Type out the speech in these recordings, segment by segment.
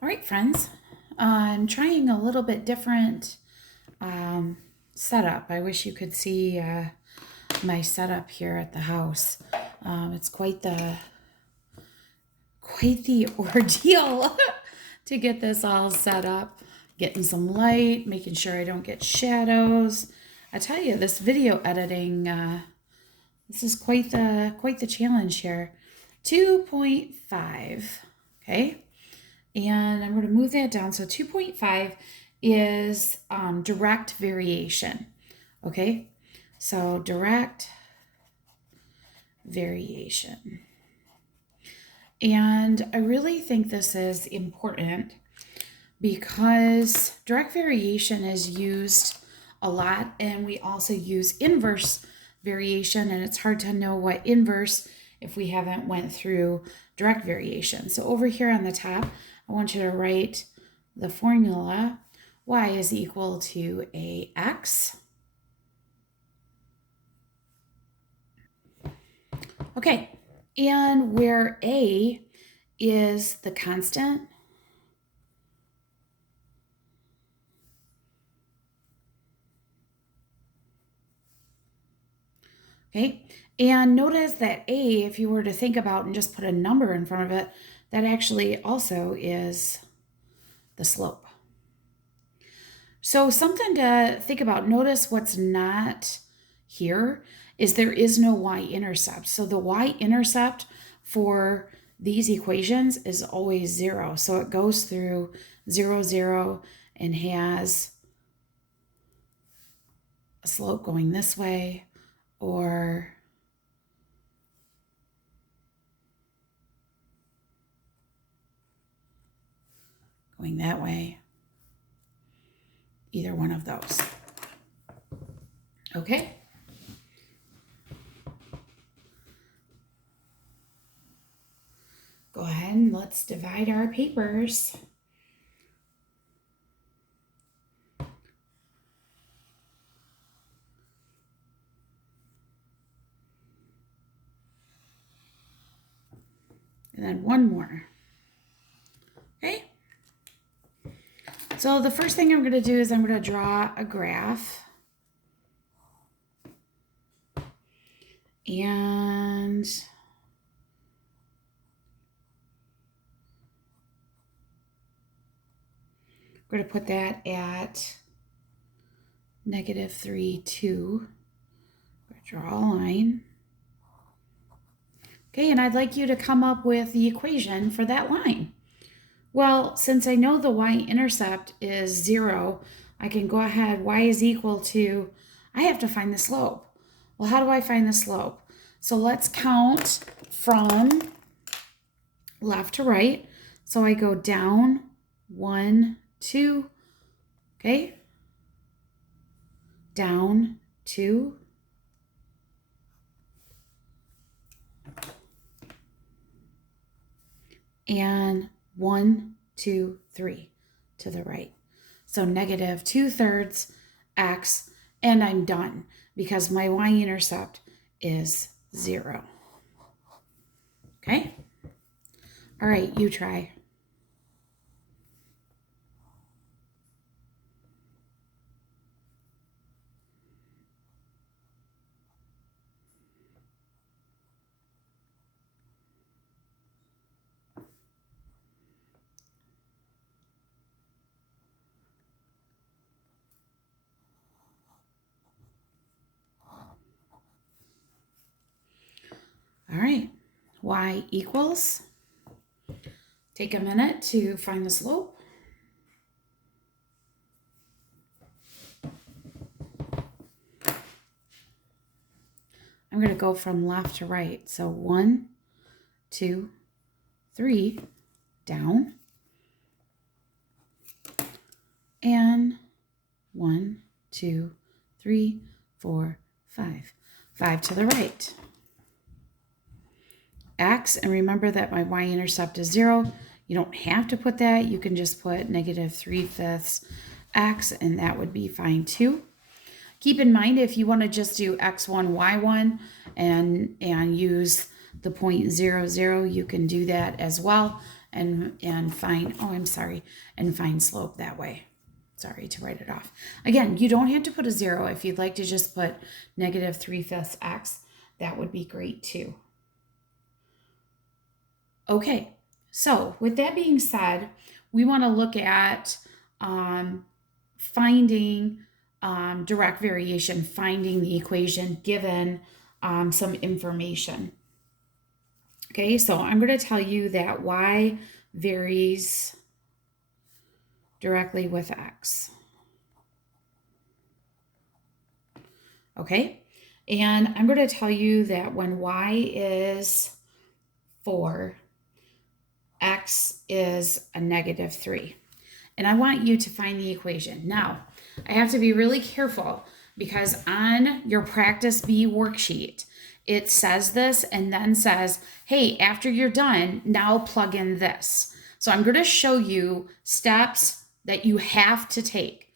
All right, friends, I'm trying a little bit different setup. I wish you could see my setup here at the house. It's quite the ordeal to get this all set up. Getting some light, making sure I don't get shadows. I tell you, this video editing, this is quite the challenge here. 2.5, okay? And I'm going to move that down. So 2.5 is direct variation. Okay, so direct variation. And I really think this is important because direct variation is used a lot, and we also use inverse variation, and it's hard to know what inverse if we haven't went through direct variation. So over here on the top, I want you to write the formula. Y is equal to AX. Okay, and where A is the constant, okay, and notice that A, if you were to think about and just put a number in front of it, that actually also is the slope. So something to think about. Notice what's not here is there is no y-intercept. So the y-intercept for these equations is always 0. So it goes through 0, 0, and has a slope going this way or going that way. Either one of those. Okay? Go ahead and let's divide our papers. And then one more. Okay? So the first thing I'm going to do is I'm going to draw a graph. And we're going to put that at -3, 2. Draw a line. Okay, and I'd like you to come up with the equation for that line. Well, since I know the y-intercept is 0, I can go ahead, y is equal to, I have to find the slope. Well, how do I find the slope? So let's count from left to right. So I go down 1, 2, okay? Down 2. And 1, 2, 3 to the right. So -2/3 x, and I'm done because my y-intercept is 0. Okay? All right, you try. All right, y equals, take a minute to find the slope. I'm going to go from left to right. So 1, 2, 3, down. And 1, 2, 3, 4, 5. 5 to the right. X, and remember that my y-intercept is 0. You don't have to put that. You can just put -3/5 x, and that would be fine too. Keep in mind, if you want to just do x1, y1 and use the 0.00, you can do that as well. and find, oh, I'm sorry, and find slope that way. Sorry to write it off. Again, you don't have to put a 0. If you'd like to just put negative 3/5 x, that would be great too. Okay, so with that being said, we want to look at finding direct variation, finding the equation given some information. Okay, so I'm going to tell you that y varies directly with x. Okay, and I'm going to tell you that when y is 4, x is a negative 3. And I want you to find the equation. Now, I have to be really careful because on your practice B worksheet, it says this and then says, hey, after you're done, now plug in this. So I'm going to show you steps that you have to take.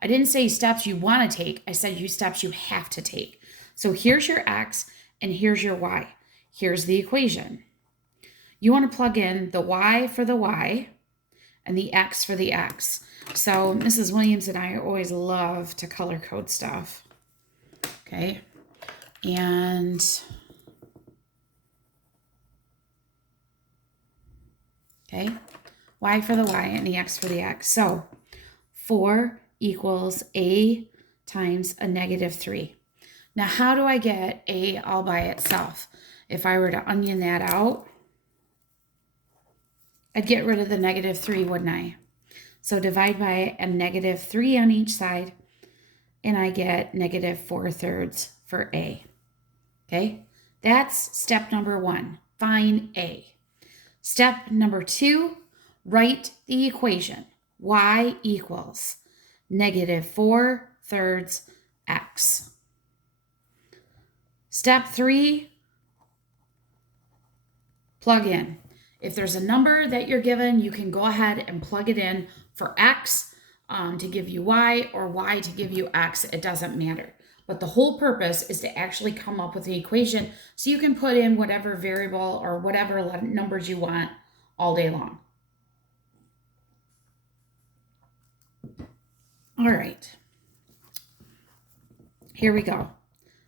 I didn't say steps you want to take. I said steps you have to take. So here's your x and here's your y. Here's the equation. You want to plug in the y for the y and the x for the x. So Mrs. Williams and I always love to color code stuff. Okay. And okay, y for the y and the x for the x. So 4 equals a times a negative 3. Now, how do I get a all by itself? If I were to onion that out, I'd get rid of the negative 3, wouldn't I? So divide by a negative 3 on each side, and I get negative 4/3 for a. Okay, that's step number 1. Find a. Step number 2, write the equation. Y equals negative 4/3 x. Step 3, plug in. If there's a number that you're given, you can go ahead and plug it in for x to give you y, or y to give you x. It doesn't matter. But the whole purpose is to actually come up with the equation so you can put in whatever variable or whatever numbers you want all day long. All right. Here we go.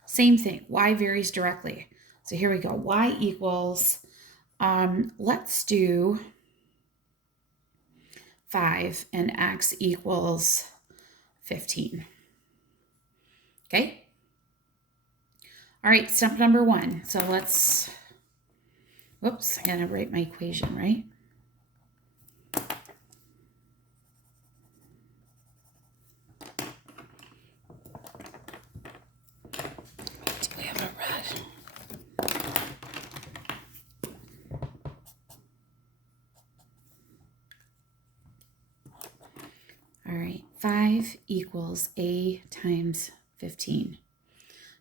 Same thing. Y varies directly. So here we go. Y equals... let's do 5 and x equals 15. Okay. All right, step number 1. So let's, whoops, I gotta write my equation, right? Do we have a red? All right, 5 equals a times 15.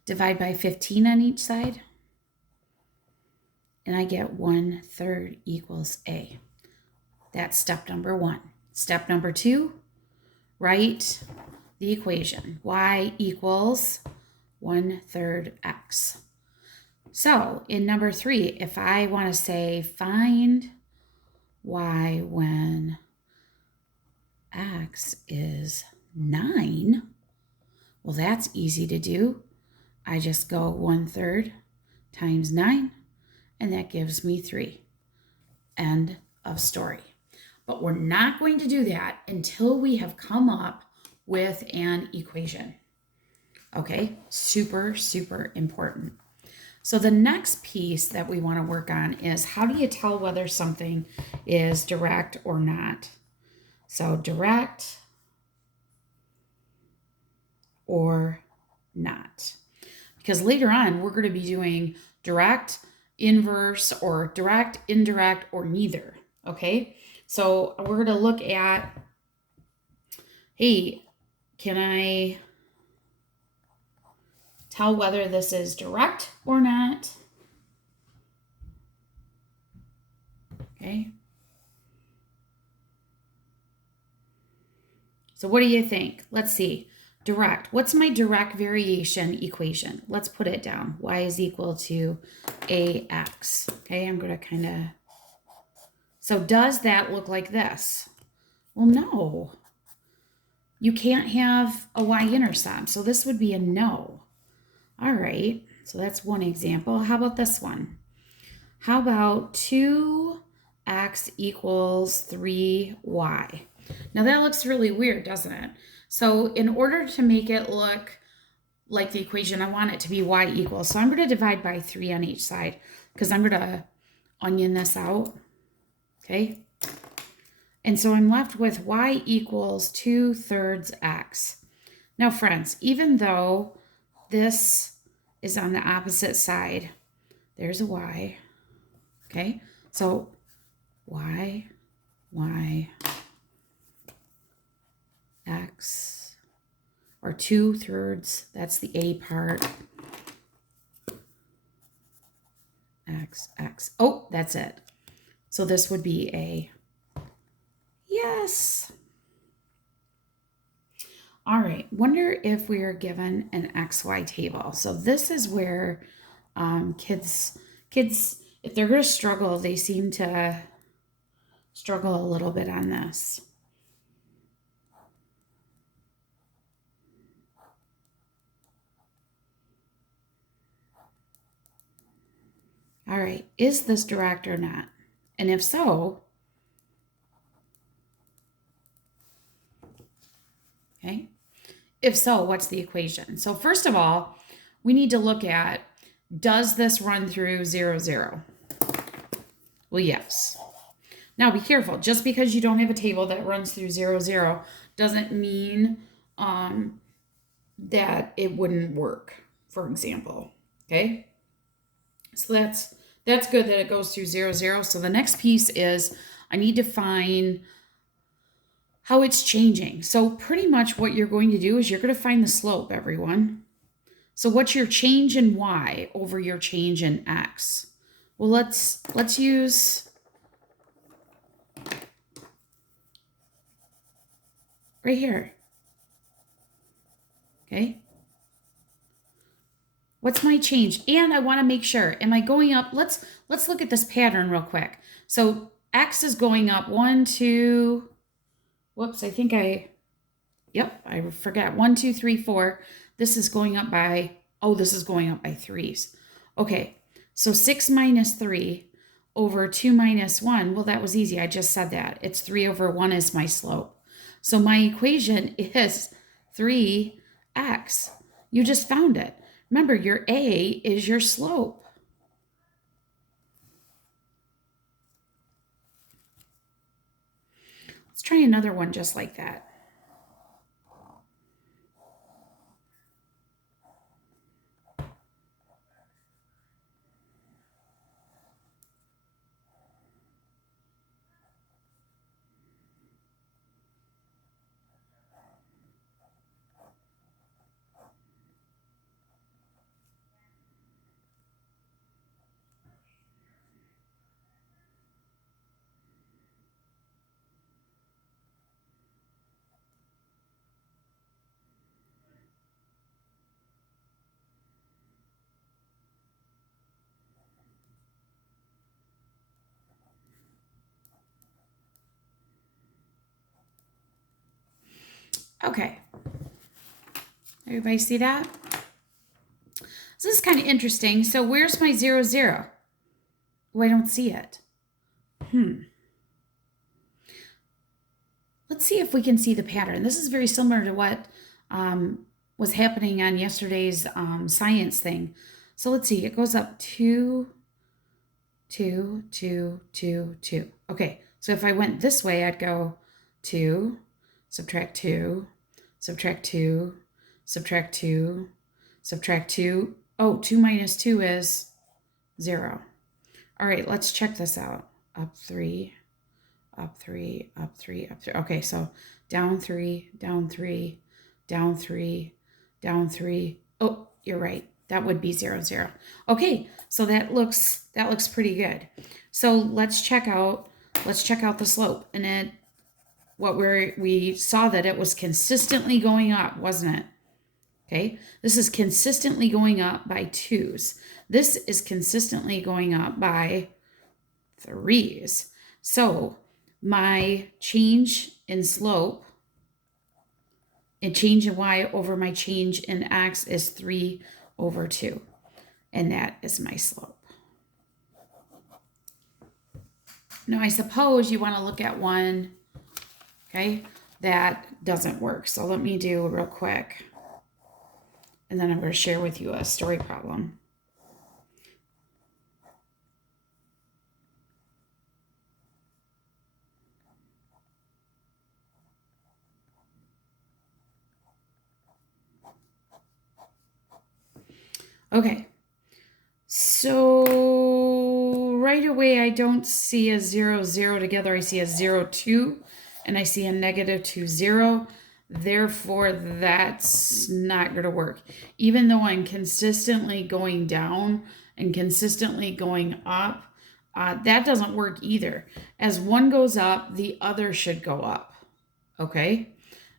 Divide by 15 on each side, and I get 1/3 equals a. That's step number 1. Step number 2, write the equation. Y equals 1/3 x. So in number 3, if I want to say find y when x is 9, well, that's easy to do. I just go 1/3 times 9, and that gives me 3. End of story. But we're not going to do that until we have come up with an equation. Okay, super, super important. So the next piece that we want to work on is, how do you tell whether something is direct or not? So direct or not. Because later on, we're going to be doing direct, inverse, or direct, indirect, or neither. Okay, so we're going to look at, hey, can I tell whether this is direct or not? Okay. So what do you think? Let's see. Direct. What's my direct variation equation? Let's put it down. Y is equal to AX. Okay, I'm going to kind of... So does that look like this? Well, no. You can't have a y-intercept, so this would be a no. All right, so that's one example. How about this one? How about 2x equals 3y? Now that looks really weird, doesn't it? So in order to make it look like the equation, I want it to be y equals. So I'm going to divide by 3 on each side because I'm going to onion this out, okay? And so I'm left with y equals 2/3 x. Now, friends, even though this is on the opposite side, there's a y, okay? So y, x, or 2/3, that's the a part, x. Oh, that's it. So this would be a yes. All right, wonder if we are given an XY table. So this is where kids, if they're going to struggle, they seem to struggle a little bit on this. All right, is this direct or not? And if so, okay, if so, what's the equation? So first of all, we need to look at, does this run through 0, 0? Well, yes. Now be careful, just because you don't have a table that runs through 0, 0 doesn't mean that it wouldn't work, for example, okay? So that's good that it goes through 0, 0. So the next piece is I need to find how it's changing. So pretty much what you're going to do is you're going to find the slope, everyone. So what's your change in y over your change in x? Well, let's use right here. Okay. What's my change? And I want to make sure, am I going up? Let's look at this pattern real quick. So x is going up 1, 2, whoops, I forgot. 1, 2, 3, 4. This is going up by, this is going up by 3s. Okay, so 6 minus 3 over 2 minus 1. Well, that was easy. I just said that. It's 3 over 1 is my slope. So my equation is 3x. You just found it. Remember, your a is your slope. Let's try another one just like that. Okay. Everybody see that? So this is kind of interesting. So where's my 0, 0? Oh, I don't see it. Let's see if we can see the pattern. This is very similar to what was happening on yesterday's science thing. So let's see. It goes up 2, 2, 2, 2, 2. Okay, so if I went this way, I'd go 2, subtract 2, subtract 2, subtract 2, subtract 2. Oh, 2 minus 2 is 0. All right, let's check this out. Up 3, up 3, up 3, up 3. Okay, so down 3, down 3, down 3, down 3. Oh, you're right. That would be 0, 0. Okay, so that looks pretty good. So let's check out the slope. And we saw that it was consistently going up, wasn't it? Okay, this is consistently going up by 2s. This is consistently going up by 3s. So my change in slope and change in y over my change in x is 3 over 2. And that is my slope. Now, I suppose you want to look at one, okay, that doesn't work. So let me do real quick. And then I'm going to share with you a story problem. Okay, so right away I don't see a 0, 0 together. I see a 0, 2, and I see a negative 2, 0. Therefore, that's not going to work. Even though I'm consistently going down and consistently going up, that doesn't work either. As one goes up, the other should go up. Okay?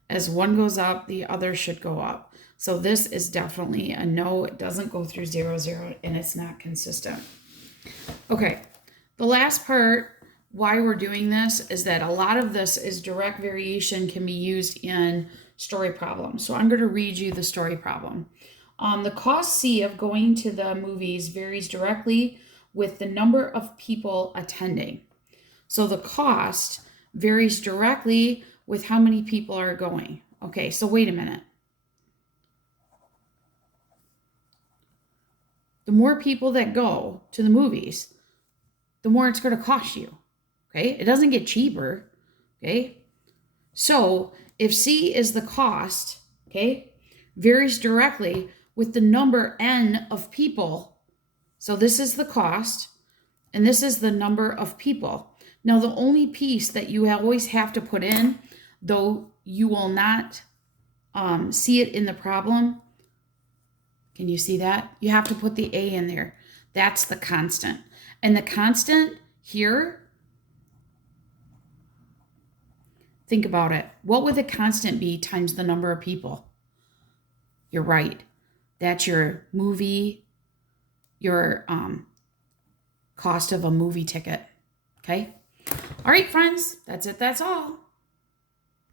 As one goes up, the other should go up. So this is definitely a no. It doesn't go through 0, 0, and it's not consistent. Okay, the last part, why we're doing this, is that a lot of this is direct variation can be used in story problems. So I'm going to read you the story problem. The cost C of going to the movies varies directly with the number of people attending. So the cost varies directly with how many people are going. Okay, so wait a minute. The more people that go to the movies, the more it's going to cost you. Okay, it doesn't get cheaper. Okay, so if C is the cost, okay, varies directly with the number N of people. So this is the cost, and this is the number of people. Now, the only piece that you always have to put in, though you will not see it in the problem, can you see that? You have to put the A in there. That's the constant. And the constant here, think about it. What would the constant be times the number of people? You're right. That's your movie, your cost of a movie ticket. Okay? All right, friends. That's it. That's all.